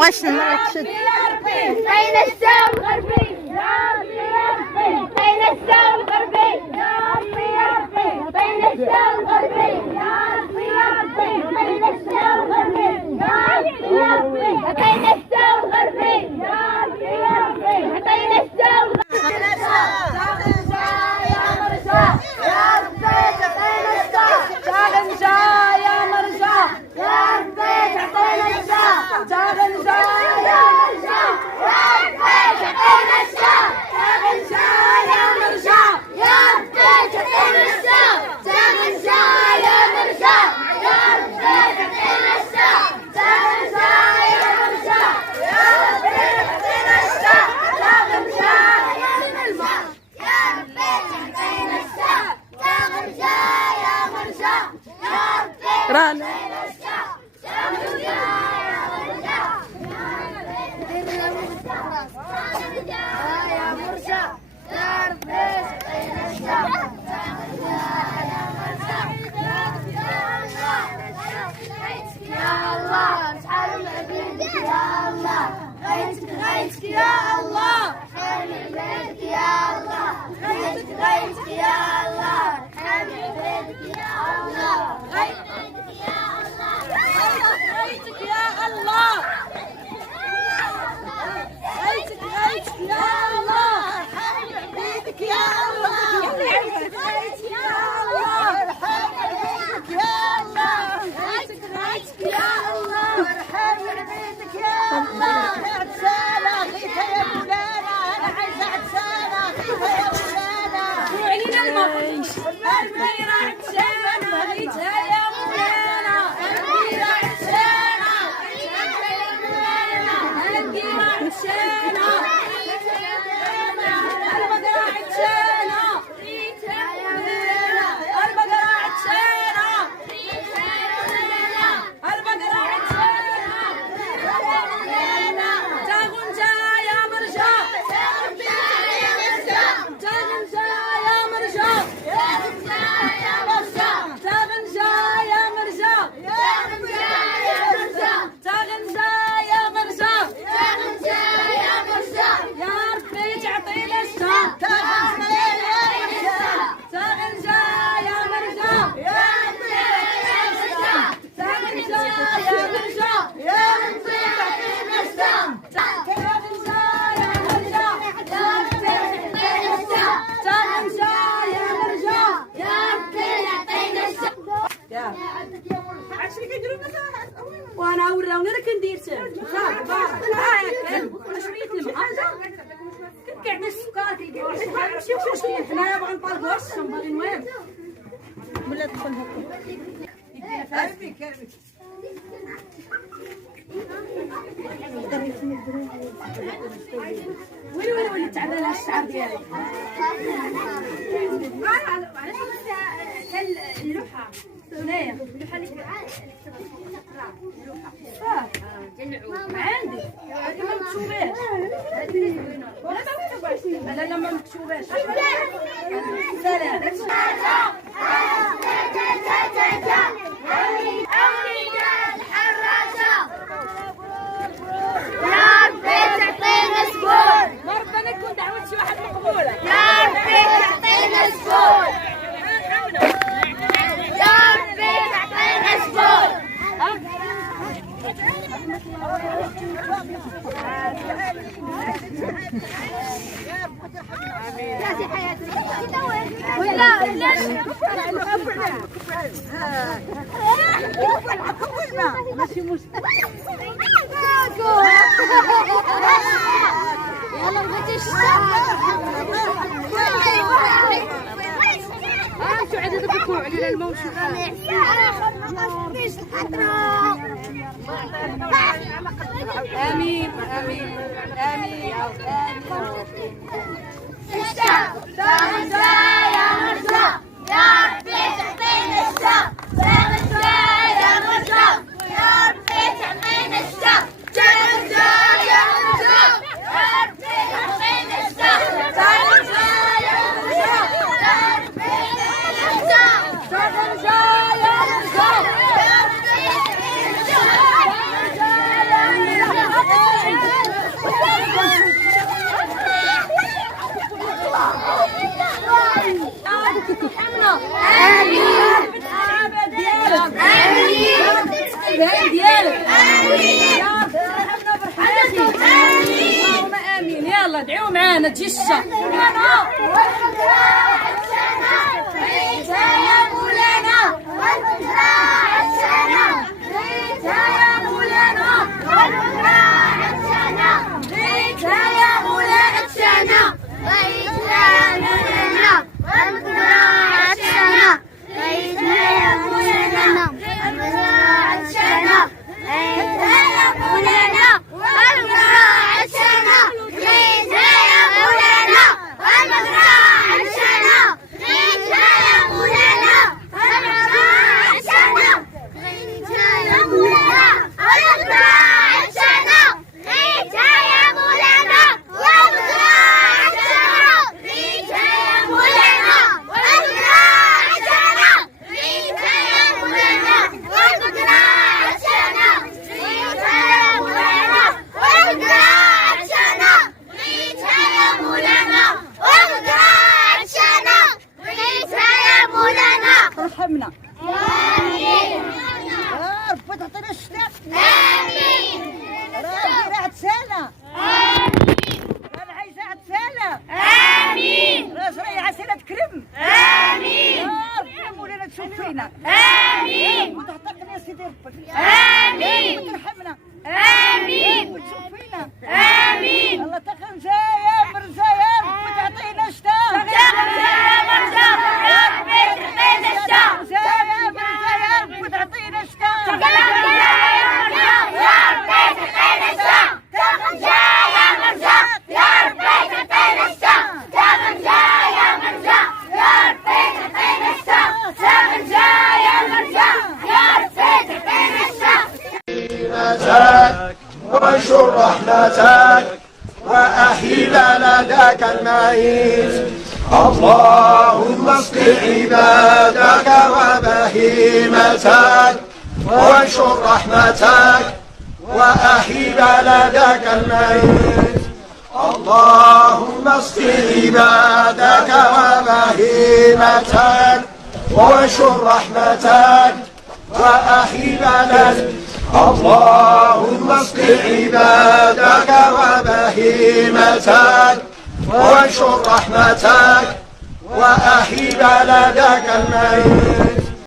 بغاش المرة تشد. بين الشام الغربي يا ربي يا ربي، بين الشام الغربي يا ربي يا ربي، بين الشام الغربي يا ربي يا ربي، بين الشام الغربي يا ربي يا ربي، بين الشام الغربي يا ربي يا ربي، بين الشام رانا غيتك يا الله، حامي بيدك يا الله، غيتك يا الله، حامي بيدك يا الله، غيتك يا الله، غيتك يا الله، غيتك يا الله، حامي بيدك يا الله، غيتك يا الله، حامي بيدك يا الله، غيتك يا الله، حامي بيدك يا الله. وانا وراونا راه كندير صافي بارك شويه الماء كنكعب السكر كيدير شي حنايا باغي نطلبوا الشم باغي نويض ولا تدخل ويلي ويلي ويلي تعبان على الشعر ديالي علاش اللوحه هنايا اللوحه اللي عندي هذه ما مكتوباش لا ما مكتوباش سلام يا ربي تعطينا سكون، ربنا يكون دعوة شي واحد مقبولة. يا ربي تعطينا سكون، يا ربي تعطينا سكون. ولا ليش ماشي مشكل. يلا بغيتي انتوا عاد تبكوا علينا الماء وشوف امين امين امين يا مرزا يا ربي تعطينا الشام، يا مرزا يا ربي تعطينا الشام، يا مرزا يا ربي تعطينا الشام، يا مرزا يا ربي تعطينا الشام، يا مرزا ترحمنا آمين ديالك آمين ديالك آمين يا رب ترحمنا برحمتك آمين اللهم آمين. يلا ادعوا معانا تجي الشتا ترحمنا يا رب تعطينا الشتاء آمين راه عتسالة آمين راه عايشة عتسالة آمين راه جرية عسالة تكرم آمين يا رب يا مولانا تشوف فينا آمين وتعطينا يا سيدي ربك آمين وترحمنا آمين وتشوف فينا آمين الله تخن جاية مرزايا وتعطينا الشتاء يا مرجع يا ربي تعطينا الشتاء جاية مرزايا وتعطينا الشتاء وانشر رحمتك وأحيل لداك المعيش اللهم اسق عبادك وبهيمتك وانشر رحمتك وأحيل لداك المعيش اللهم اسق عبادك وبهيمتك وانشر رحمتك وأحيل لداك اللهم اسق عبادك وبهيمتك وانشر رحمتك وأحيل لداك المعين